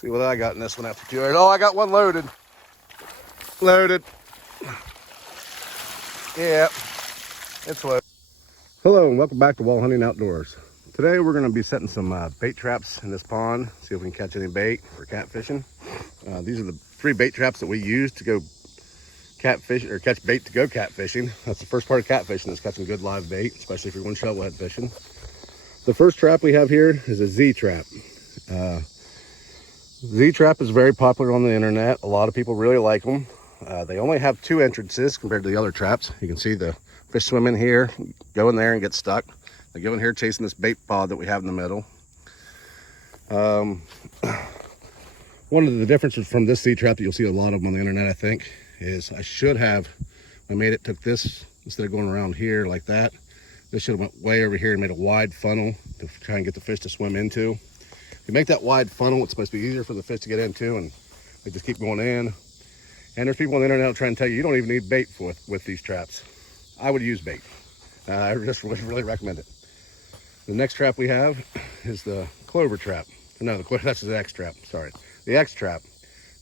See what I got in this one after 2 hours. Oh, I got one loaded. Loaded. Yeah, it's loaded. Hello and welcome back to Wall Hunting Outdoors. Today we're going to be setting some bait traps in this pond. See if we can catch any bait for catfishing. These are the 3 bait traps that we use to go catfish or catch bait to go catfishing. That's the first part of catfishing, is catching good live bait, especially if you're going shovelhead fishing. The first trap we have here is a Z trap. Z trap is very popular on the internet. A lot of people really like them. They only have 2 entrances compared to the other traps. You can see the fish swim in here, go in there and get stuck. They go in here chasing this bait pod that we have in the middle. One of the differences from this Z trap that you'll see a lot of them on the internet, I think, is I made it, took this, instead of going around here like that, this should have went way over here and made a wide funnel to try and get the fish to swim into. If you make that wide funnel, it's supposed to be easier for the fish to get into, and they just keep going in. And there's people on the internet who try and tell you don't even need bait with these traps. I would use bait. I just would really recommend it. The next trap we have is the Clover trap. No, that's the X trap, sorry. The X trap.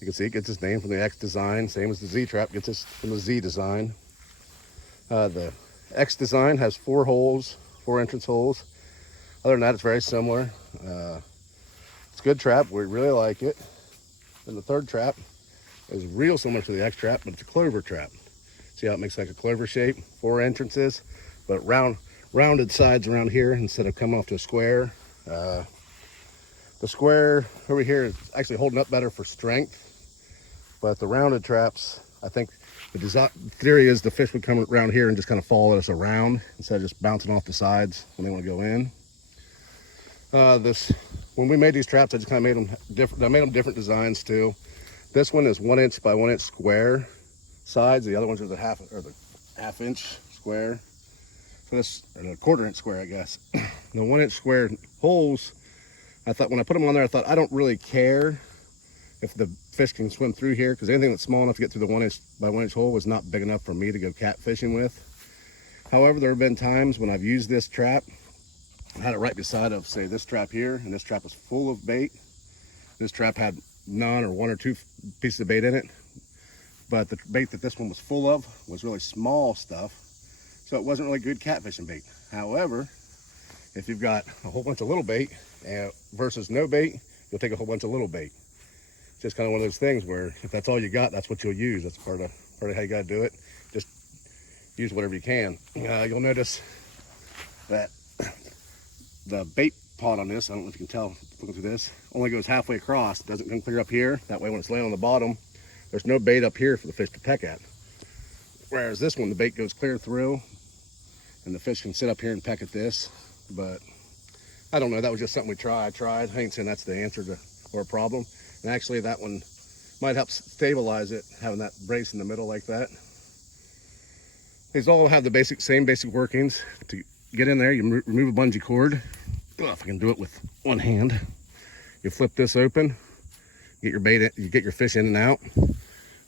You can see it gets its name from the X design, same as the Z trap gets its from the Z design. The X design has 4 holes, 4 entrance holes. Other than that, it's very similar. It's a good trap, we really like it. And the third trap is real similar to the X trap, but it's a Clover trap. See how it makes like a clover shape, 4 entrances, but rounded sides around here instead of coming off to a square. The square over here is actually holding up better for strength, but the rounded traps, I think the theory is the fish would come around here and just kind of follow us around instead of just bouncing off the sides when they want to go in. When we made these traps, I just kind of made them different. I made them different designs too. This one is 1 inch by 1 inch square sides. The other ones are the half inch square. So this, or the 1/4 inch square, I guess. The 1 inch square holes, I thought when I put them on there, I thought I don't really care if the fish can swim through here, because anything that's small enough to get through the 1 inch by 1 inch hole was not big enough for me to go catfishing with. However, there have been times when I've used this trap. I had it right beside of, say, this trap here, and this trap was full of bait. This trap had none or 1 or 2 pieces of bait in it, but the bait that this one was full of was really small stuff, so it wasn't really good catfishing bait. However, if you've got a whole bunch of little bait versus no bait, you'll take a whole bunch of little bait. It's just kind of one of those things where if that's all you got, that's what you'll use. That's part of how you got to do it. Just use whatever you can. You'll notice that the bait pod on this, I don't know if you can tell looking through this, only goes halfway across. It doesn't come clear up here. That way when it's laying on the bottom, there's no bait up here for the fish to peck at. Whereas this one, the bait goes clear through and the fish can sit up here and peck at this. But I don't know, that was just something we tried. I ain't saying that's the answer to or a problem. And actually that one might help stabilize it, having that brace in the middle like that. These all have the same basic workings. To get in there, you remove a bungee cord. Oh, if I can do it with one hand. You flip this open, get your bait in, you get your fish in and out.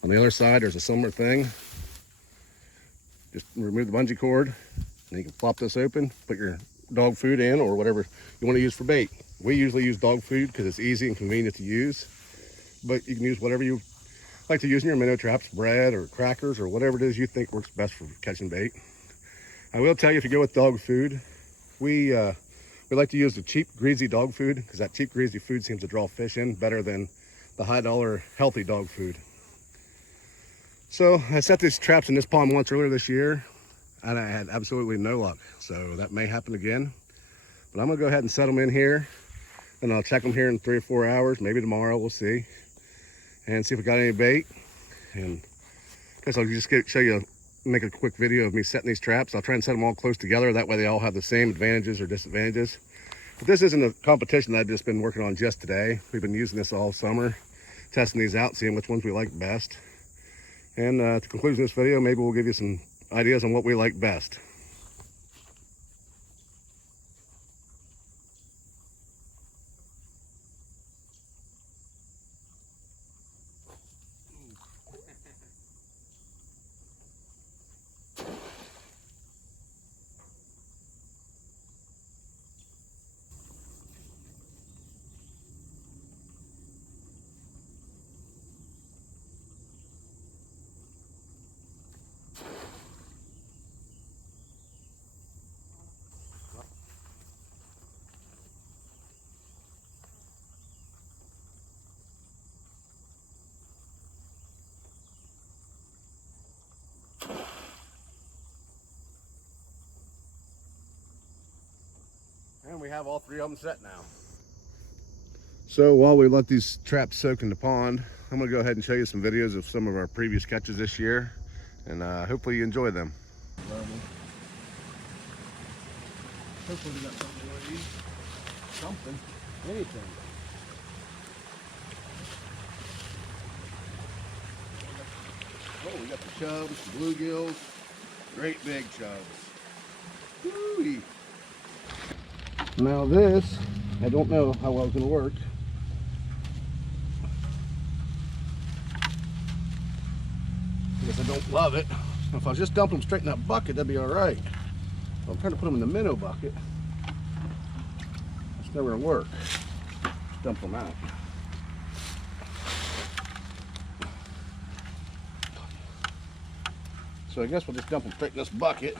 On the other side, there's a similar thing. Just remove the bungee cord, and you can flop this open, put your dog food in or whatever you want to use for bait. We usually use dog food because it's easy and convenient to use, but you can use whatever you like to use in your minnow traps, bread or crackers or whatever it is you think works best for catching bait. I will tell you, if you go with dog food, we like to use the cheap greasy dog food because that cheap greasy food seems to draw fish in better than the $high healthy dog food. So I set these traps in this pond once earlier this year and I had absolutely no luck. So that may happen again, but I'm gonna go ahead and set them in here and I'll check them here in 3 or 4 hours, maybe tomorrow, we'll see, and see if we got any bait. And I guess I'll just make a quick video of me setting these traps. I'll try and set them all close together. That way they all have the same advantages or disadvantages. But this isn't a competition that I've just been working on just today. We've been using this all summer, testing these out, seeing which ones we like best. And at the conclusion of this video, maybe we'll give you some ideas on what we like best. have all 3 of them set now. So while we let these traps soak in the pond, I'm gonna go ahead and show you some videos of some of our previous catches this year, and hopefully you enjoy them. Hopefully we got something to eat. Something. Anything. Oh, we got the chubs, the bluegills, great big chubs. Woo-wee. Now this, I don't know how well it's gonna work. Because I don't love it. If I was just dumping them straight in that bucket, that'd be all right. I'm trying to put them in the minnow bucket. It's never gonna work. Just dump them out. So I guess we'll just dump them straight in this bucket.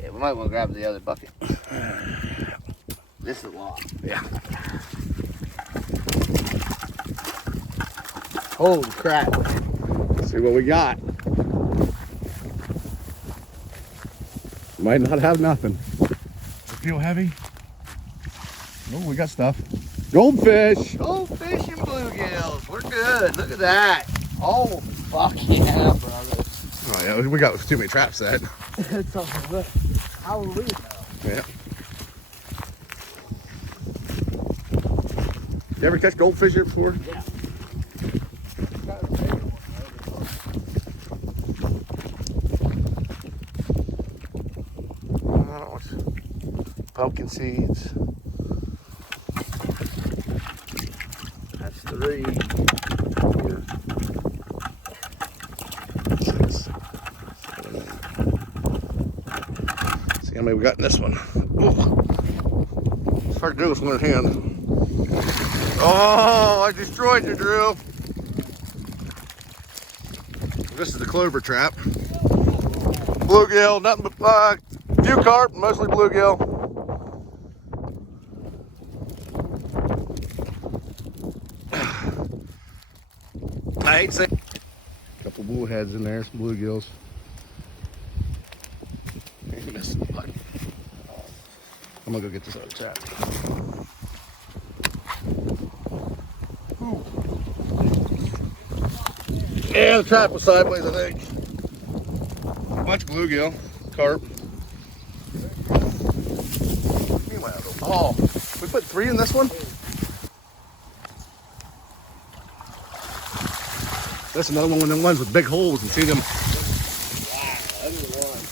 Yeah, we might want to grab the other bucket. This is a lot. Yeah. Holy crap. Let's see what we got. Might not have nothing. Does it feel heavy? Oh, we got stuff. Goldfish! Goldfish and bluegills. We're good. Look at that. Oh, fuck yeah, brother. Oh yeah, we got too many traps set. It's all good. Hallelujah. Yeah. You ever catch goldfish here before? Yeah. Pumpkin seeds. That's 3, 4, 6, 7, 8. See how many we got in this one. Ooh. It's hard to do with one hand. Oh, I destroyed you, Drew. This is the Clover trap. Bluegill, nothing but few carp, mostly bluegill. I hate saying. A couple bullheads in there, some bluegills. Ain't missing a bucket. I'm gonna go get this other trap. Ooh. Yeah, the trap was sideways, I think. A bunch of bluegill, carp. Oh, we put 3 in this one? That's another one of them ones with big holes. You see them? Wow,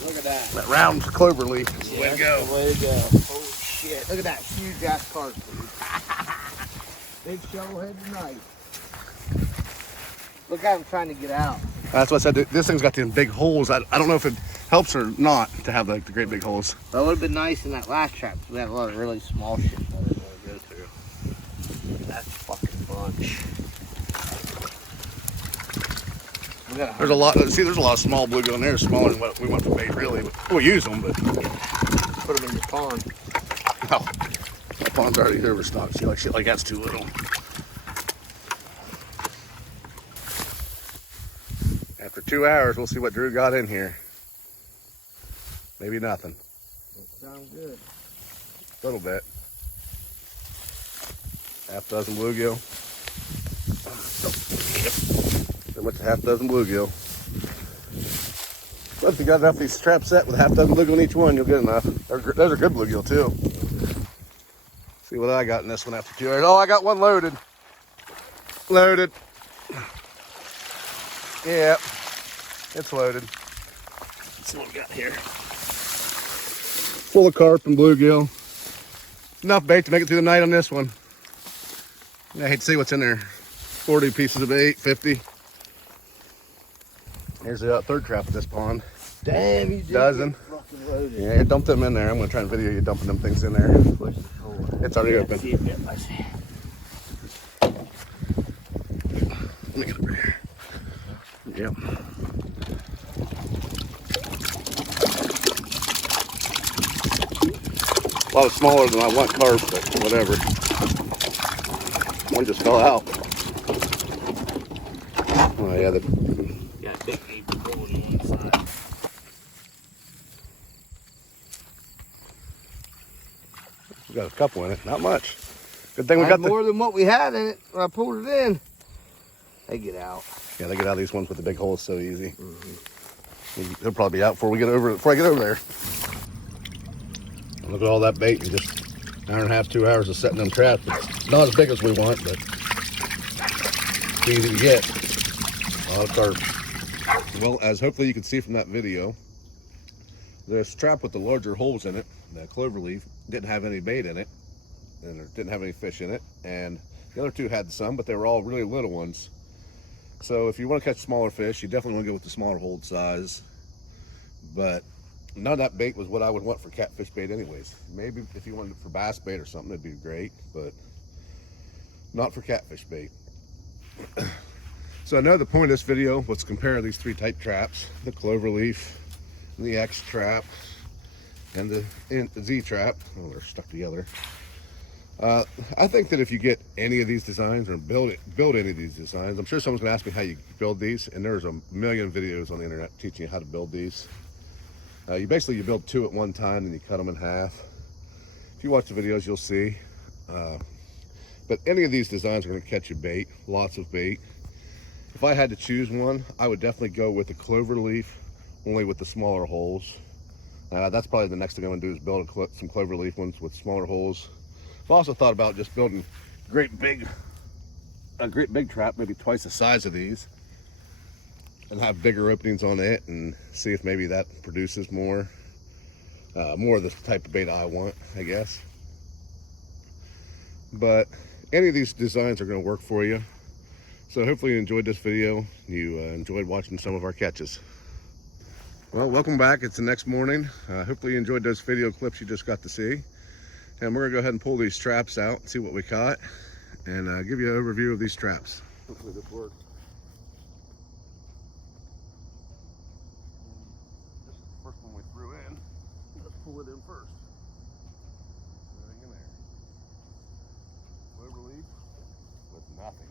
look at that. That round clover leaf. That's the way to go. Way to go. Holy shit. Look at that huge ass carp, dude. Big shovelhead tonight. Look at him trying to get out. That's what I said. This thing's got them big holes. I don't know if it helps or not to have like the great big holes. That would have been nice in that last trap. We had a lot of really small shit that I didn't want to go through. That's fucking bunch. There's a lot. See, there's a lot of small bluegill in there, smaller than what we want for bait, really. We'll use them, but put them in your pond. No, my pond's already overstocked. See, like shit like that's too little. After 2 hours, we'll see what Drew got in here. Maybe nothing. Sounds good. A little bit. Half dozen bluegill. Yep. What's a half dozen bluegill? But if you got enough of these traps set with a half dozen bluegill in each one, you'll get enough. Those are good bluegill too. See what I got in this one after 2 hours. Oh, I got one loaded. Loaded. Yeah, it's loaded. Let's see what we got here. Full of carp and bluegill. Enough bait to make it through the night on this one. I hate to see what's in there. 40 pieces of bait, 50. Here's the third trap of this pond. Damn, you did dozen. Fucking loaded. Yeah, dump them in there. I'm gonna try and video you dumping them things in there. It's already open. See it bit by bit. Let me get over here. Yep. A lot smaller than I want carp, but whatever. One just fell out. Oh yeah, got a big paper hole on one side. we got a couple in it, not much. Good thing we I got had more than what we had in it when I pulled it in. They get out. Yeah, they get out of these ones with the big holes so easy. They'll probably be out before I get over there. Look at all that bait in just an hour and a half, 2 hours of setting them traps. It's not as big as we want, but it's easy to get. A lot of carp. Well, as hopefully you can see from that video, this trap with the larger holes in it, that cloverleaf, didn't have any bait in it, and it didn't have any fish in it, and the other two had some, but they were all really little ones. So if you want to catch smaller fish, you definitely want to go with the smaller hold size. But none of that bait was what I would want for catfish bait anyways. Maybe if you wanted it for bass bait or something, it'd be great, but not for catfish bait. So I know the point of this video was to compare these three type traps, the cloverleaf, the X trap, and the Z trap. Oh, they're stuck together. I think that if you get any of these designs or build any of these designs, I'm sure someone's gonna ask me how you build these, and there's a million videos on the internet teaching you how to build these. You build two at one time and you cut them in half. If you watch the videos, you'll see. But any of these designs are going to catch you bait, lots of bait. If I had to choose one, I would definitely go with the cloverleaf, only with the smaller holes. That's probably the next thing I'm going to do is build some cloverleaf ones with smaller holes. I've also thought about just building a great big trap, maybe twice the size of these, and have bigger openings on it and see if maybe that produces more of the type of bait I want, I guess. But any of these designs are going to work for you. So hopefully you enjoyed this video. You enjoyed watching some of our catches. Well, welcome back. It's the next morning. Hopefully you enjoyed those video clips you just got to see. And we're going to go ahead and pull these traps out and see what we caught and give you an overview of these traps. Hopefully this works. This is the first one we threw in. Let's pull it in first. Everything in there. Cloverleaf with nothing.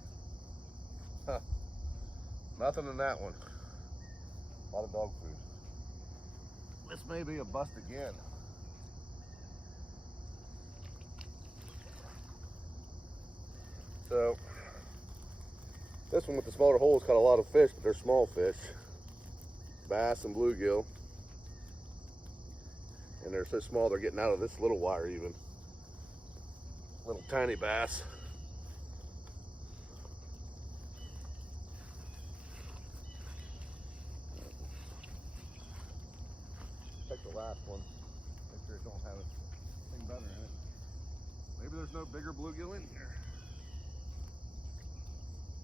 Huh. Nothing in that one. A lot of dog food. This may be a bust again. So, this one with the smaller holes caught a lot of fish, but they're small fish. Bass and bluegill. And they're so small they're getting out of this little wire even. Little tiny bass. Check the last one. Make sure it don't have anything better in it. Maybe there's no bigger bluegill in here.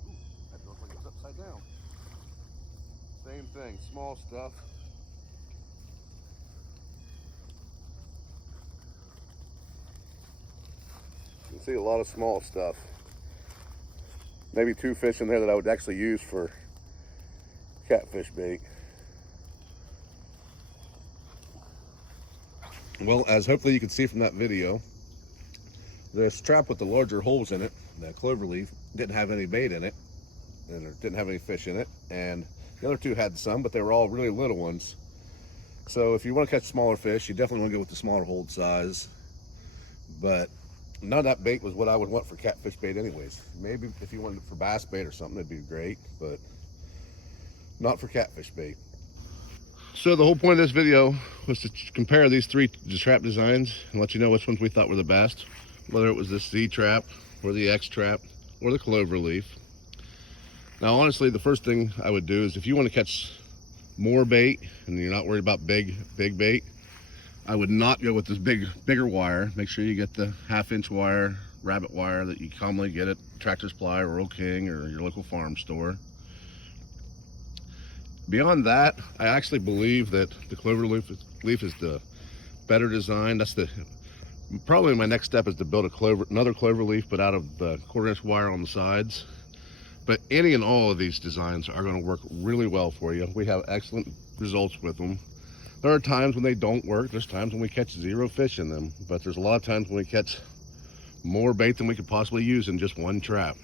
Ooh, that looks like it was upside down. Same thing, small stuff. You can see a lot of small stuff. Maybe two fish in there that I would actually use for catfish bait. Well, as hopefully you can see from that video, this trap with the larger holes in it, that cloverleaf, didn't have any bait in it, and it didn't have any fish in it, and the other two had some, but they were all really little ones. So if you want to catch smaller fish, you definitely want to go with the smaller hold size. But none of that bait was what I would want for catfish bait anyways. Maybe if you wanted it for bass bait or something, it'd be great, but not for catfish bait. So the whole point of this video was to compare these three trap designs and let you know which ones we thought were the best, whether it was this Z trap or the X trap or the cloverleaf. Now honestly, the first thing I would do is if you want to catch more bait and you're not worried about big bait, I would not go with this bigger wire. Make sure you get the 1/2-inch wire, rabbit wire that you commonly get at Tractor Supply or Old King or your local farm store. Beyond that, I actually believe that the cloverleaf is the better design. That's probably my next step is to build another cloverleaf, but out of the 1/4-inch wire on the sides. But any and all of these designs are going to work really well for you. We have excellent results with them. There are times when they don't work. There's times when we catch 0 fish in them, but there's a lot of times when we catch more bait than we could possibly use in just one trap.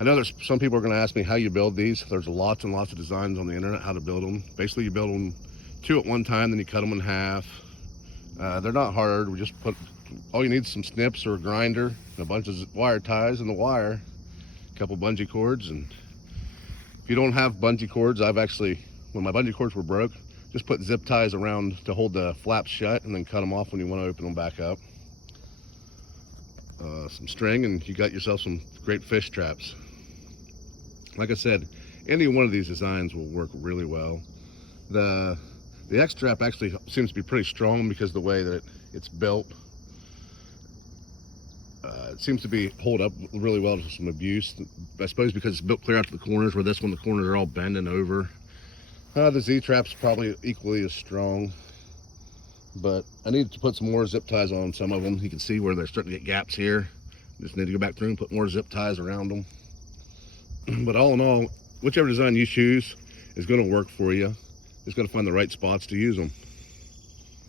I know there's some people are going to ask me how you build these. There's lots and lots of designs on the internet how to build them. Basically, you build them 2 at one time, then you cut them in half. They're not hard. We just put, all you need is some snips or a grinder, and a bunch of wire ties in the wire, a couple bungee cords. And if you don't have bungee cords, I've actually, when my bungee cords were broke, just put zip ties around to hold the flaps shut and then cut them off when you want to open them back up. Some string, and you got yourself some great fish traps. Like I said, any one of these designs will work really well. The X trap actually seems to be pretty strong because of the way that it's built. It seems to be hold up really well to some abuse. I suppose because it's built clear out to the corners, where this one, the corners are all bending over. The Z trap's probably equally as strong, but I need to put some more zip ties on some of them. You can see where they're starting to get gaps here. Just need to go back through and put more zip ties around them. But all in all, whichever design you choose is going to work for you. Just got to find the right spots to use them.